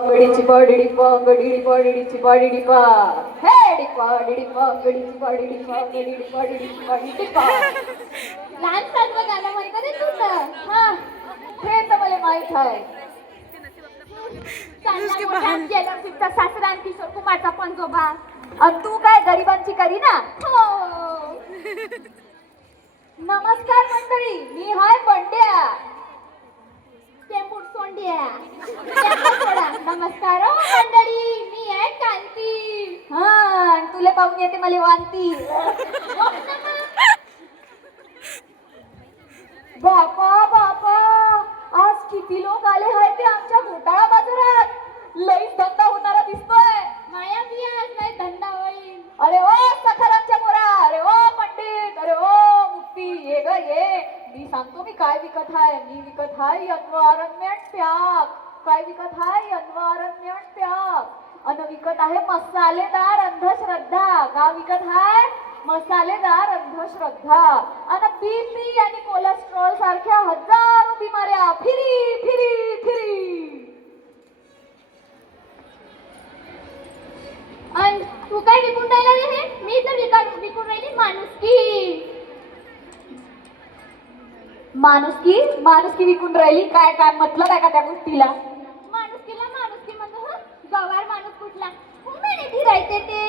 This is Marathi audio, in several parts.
गडीची पडडी प गडीडी पडडीची पडडी पा हे डिपा डिडी प गडीची पडडी प गडीडी पडडीची पडडी पा लहान सातवं गाणं माहित आहे तुला हा हे तर मला माहित आहे गेला सासरा आणि किशोर कुमारचा पंजोबा आणि तू काय गरिबांची करी ना हो नमस्कार मंडळी मी हाय बंड्या टेंबूट सोंड्या नमस्कार हो मंडळी मी आहे कांती हा तुला पाहून येते मला वांती बापा बापा आज किती लोक आले आहेत ते आमच्या घोटाळा बाजारात लईच धंदा होणारा दिसतोय माया बी आज नाही धंदा होईल अरे ओ सखारामच्या मोरा अरे ओ पंडित अरे ओ मुक्ती ये ग ये मी सांगतो मी काय विकत आहे मी विकत आहे अनवारण्यट त्याग काय विकत आहे अनवारण्यट त्याग अन विकत आहे मसालेदार अंधश्रद्धा का विकत आहे मसालेदार अंधश्रद्धा अन बीपी आणि कोलेस्ट्रॉल सारख्या हजारो बिमाऱ्या फिरी फिरी फिरी अन तू काय विकून राहिला रे मी तर विकून राहिली माणुसकी माणुसकी माणुसकी विकून राहिली काय काय मतलब आहे का त्या गोष्टीला माणुसकीला माणुसकी म्हणतो गवार माणूस कुठला हुमॅनिटी राहते ते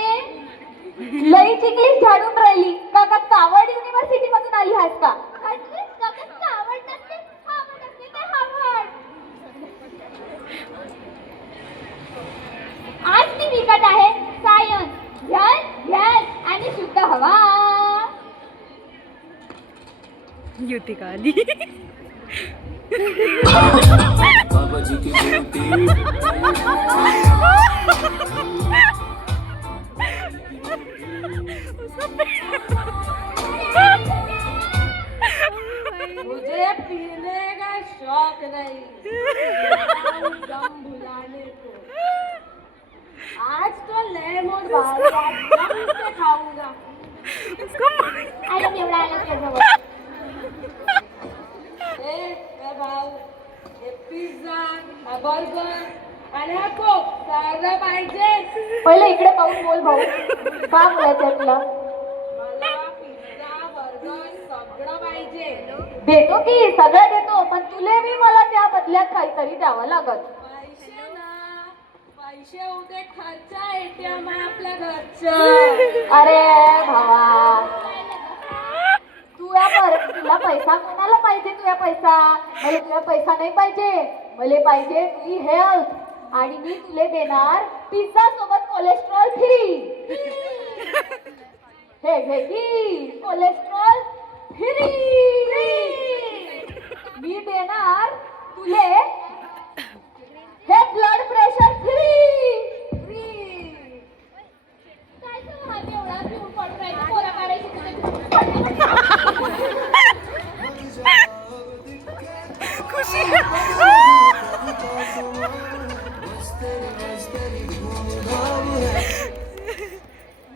लई चिकली झाडून राहिली काका कावड युनिव्हर्सिटी मधून आली आहेस का कावड नसते हावड असते ते हावड आज मी विकत आहे सायन्स ध्यान ध्यान आणि शुद्ध हवा युतिका आली बाबा जी की मूर्ति मुझे पीने का शौक नहीं दम भुलाने को आज तो लेमन दम से खाऊंगा अरे एवढा आला त्याजवळ भाऊ हे पिझ्झा हा बर्गर आणि हा कोक सगळं पाहिजे पहिले इकडे पाहून बोल भाऊ का बोलायचं तुला मला पिझ्झा बर्गर सगळं पाहिजे देतो की सगळं देतो पण तुले बी मला त्या बदल्यात काहीतरी द्यावं लागत पैसे ना पैसे उद्या खर्च एटीएम आपल्या घरचं अरे भावा तुला पैसा कोणाला पाहिजे तुझ्या पैसा मला तुझा पैसा नाही पाहिजे मला पाहिजे तुझी हेल्थ आणि मी तुले देणार पिझ्झा सोबत कोलेस्ट्रॉल फ्री हे घे की कोलेस्ट्रॉल फ्री मी देणार तुले हे ब्लड प्रेशर फ्री काय तर एवढा पिऊन पडून राहिला पोरा काढायची खुशी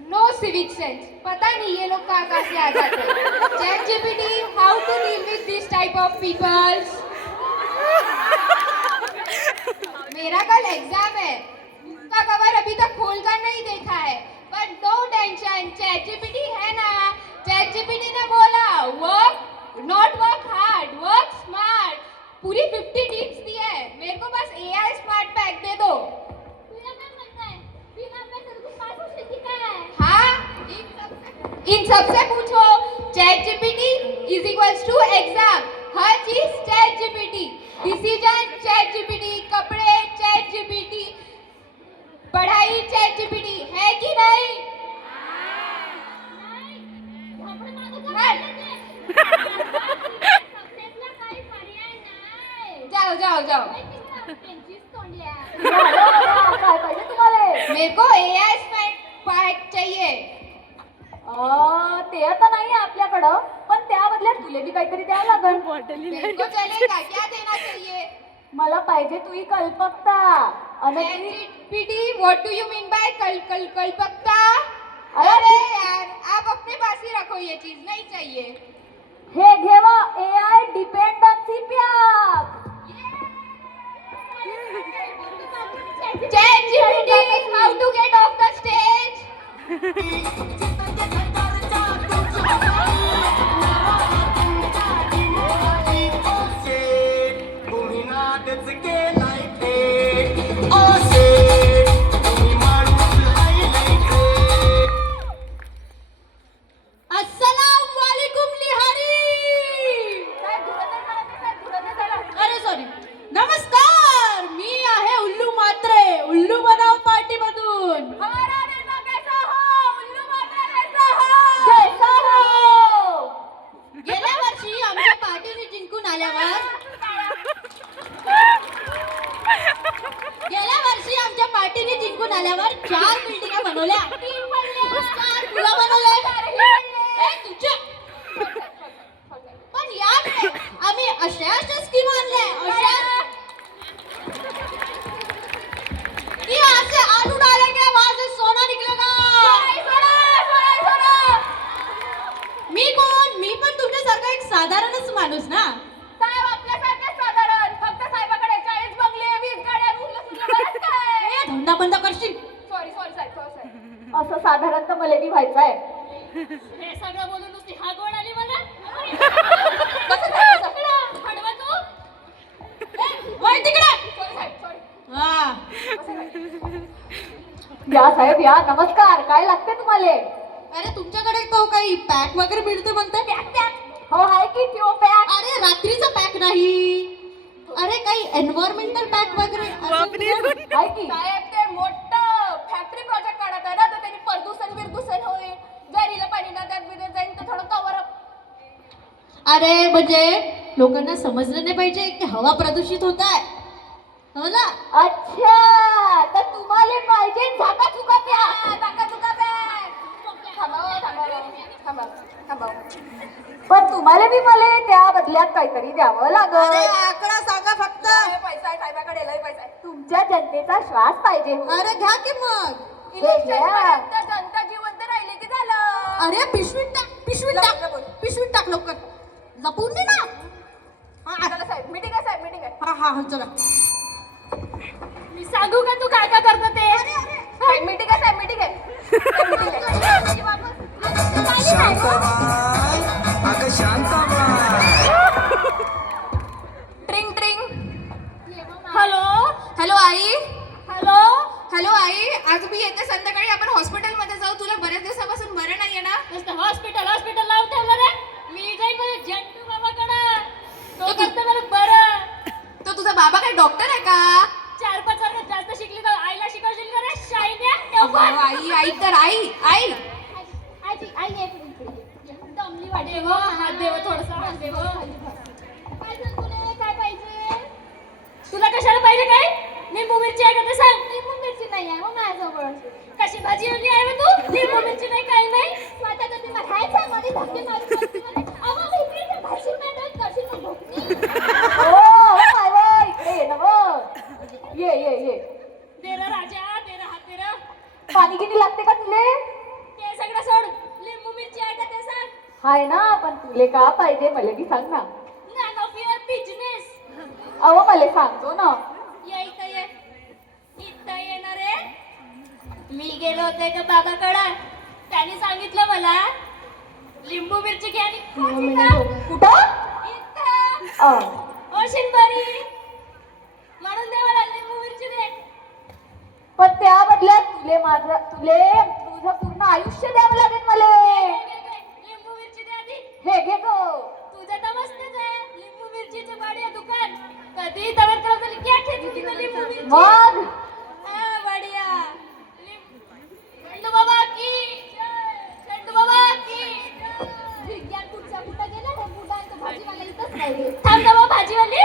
नो सिविक सेंस पता नहीं ये लोग कहाँ से आ जाते हैं ChatGPT how to deal with this type of people's मेरा कल एग्जाम है उसका कवर अभी तक खोलकर नहीं देखा है पर नो टेंशन चैट जीपीटी है ना चैट जीपीटी ने बोला work not work hard work smart पूरी 50 टिप्स दी है मेरे को बस एआई स्मार्ट पैक दे दो हाँ इन सबसे पूछो chat GPT is equals to exam हर चीज chat GPT decision chat GPT कपड़े चैट जीपीटी पढ़ाई चैट जीपीटी है कि नहीं जाओ जाओ जाओ काय पाहिजे तुम्हाला मेरे को एआई स्मार्ट पैक चाहिए ते आता नाही आपल्याकडं पण त्या बदल्यात तुले बी काहीतरी द्यावं लागल मेरे को चलेगा क्या देना चाहिए मला पाहिजे तुझी कल्पकता PT what do you mean by कल्पकता अरे यार आप अपने पास ही रखो ये चीज नहीं चाहिए हे घेवा AI dependency pack ChatGPT, how to get off the stage? अस्सलाम वालेकुम लिहारी. अरे सॉरी. नमस्कार, मी आहे उल्लू मात्रे, उल्लू बनाव पार्टी मधून. गेल्या वर्षी आमच्या पार्टीने जिंकून आल्यावर चार बिल्डिंगा बनवल्या. तुला बनवलंय तुझ्या. पण यात आम्ही अशा स्कीम आणल्या, अशा की असे आणून आले की माझे सोना निघलेगा. मी कोण? मी पण तुमच्यासारखा एक साधारणच माणूस ना. साहेब आपल्यासारखेच साधारण, फक्त साहेबाकडे 40 बंगले, 20 गाड्या, मुलं सुद्धा बरंच काय. ए, धंदा बंद करशील. सॉरी साहेब. असं साधारण तर मला बी व्हायचं आहे. हे सगळं बोलून नुसती हा गोड आली मला. हळवा तू. वळ तिकडे. हा. या साहेब या, नमस्कार. काय लागते तुम्हाला? अरे तुमच्याकडे तो काही पॅक वगैरे मिळते म्हणताय? हो आहे की ठेव पॅक. अरे रात्रीचा पॅक नाही. अरे काही एन्व्हायरमेंटल पॅक वगैरे असं बापरे. आहे की साहेब ते मोठं फॅक्टरी प्रोजेक्ट काढत आहे ना, तर त्यांनी प्रदूषण होईल. जरीला पाणी ना त्यात बिदे जाईल तर थोडं कव्हर अप. अरे म्हणजे लोकांना समजलं नाही पाहिजे की हवा प्रदूषित होत आहे. हो ना? अच्छा, तर तुम्हाला पाहिजे झाका चुका पॅक. पण तुम्हाला बी मला त्या बदल्यात काहीतरी द्यावं लागल. आकडा सांगा फक्त. पैसा आहे साहेबाकडे, लय पैसा आहे. तुमच्या जनतेचा श्वास पाहिजे. अरे घ्या की मग. जनता जिवंत राहिले की झालं. अरे पिशवीत टाक लवकर. लपून दे ना. चला साहेब, मीटिंग आहे साहेब, मीटिंग आहे. हा चला. मी सांगू का तू काय काय करतो ते? साहेब मीटिंग आहे साहेब, मीटिंग आहे. ट्रिंग ट्रिंग. हॅलो आई. हॅलो आई, आज मी येते संध्याकाळी. आपण हॉस्पिटलमध्ये जाऊ. तुला बऱ्याच दिवसापासून बरं नाहीये ना? हॉस्पिटल लावून ठेवलं रे. मी जाईल बरं जंटू बाबाकडं. तो करतो बरं बरं. तो तुझा बाबा काय डॉक्टर आहे का? 4-5 वर्षात जास्त शिकली तर आईला शिकवशील का रे? शाईन्या अगं, आई आई तर आई आई दमली वाटे व हात देव थोडसा हात देव. काय झालं तुला? काय पाहिजे तुला? कशाला पाहिजे? काय लिंबू मिरची आहे का ते सांग. लिंबू मिरची नाही आहे मग माझ्याजवळ. कशी भाजी आणली आहे मग तू? लिंबू मिरची नाही, काही नाही. स्वतःचा ते खायचा मध्ये धक्के मारून भाजी मॅडम करशील ना भोकणी. इकडे ये ना गं. ये तेरा राजा तेरा हात तेरा. पाणी किती लागते का तुले? ते सगळं सोड. लिंबू मिरची आहे का ते सांग. हाय ना, पण तुले का पाहिजे मला बी सांग ना. None of your business. अहो मला सांगतो ना. इथं येणार आहे. मी गेलो होते का बाबाकडं. त्यांनी सांगितलं मला लिंबू मिरची घ्या आणि खायची का? कुठं? इथं. ओशीन बरी म्हणून दे मला लिंबू मिरची दे. पण त्या बदल्यात तुझं पूर्ण आयुष्य द्यावं लागेल मला. लिंबू मिरची दे आधी. हे घे गं. तुझं तर मस्तच आहे. लिंबू मिरचीचं बढिया दुकान. कधी तवर खराब झाली क्या खेती तिथं लिंबू मिरची. मग बढिया. चंदू बाबा की चंदू बाबा की विज्ञान कुठं गेला रे? कुठं आहे तो भाजीवाला? इथंच नाही. थांब ना बाबा भाजीवाली.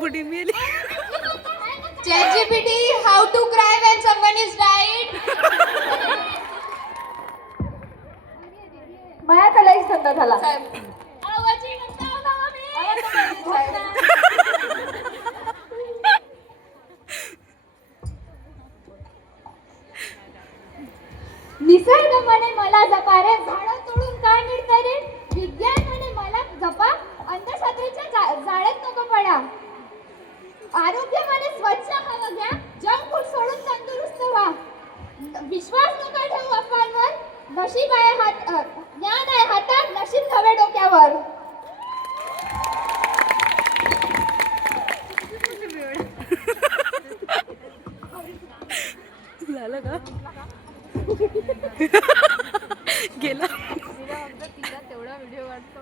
बुडी मेली. ChatGPT, how to cry when someone is died. माझ्या त्यालाही धंदा झाला. आवाजी म्हणता होता मी. निसर्ग म्हणे मला जपारे. झाडं तोडून काय मिळतं? विश्वास नका ठेवू अफवांवर. नशीब आहे ज्ञान आहे हातात, नशीब नव्हे डोक्यावर. झालं का गेला तेवढा व्हिडिओ वाटतो.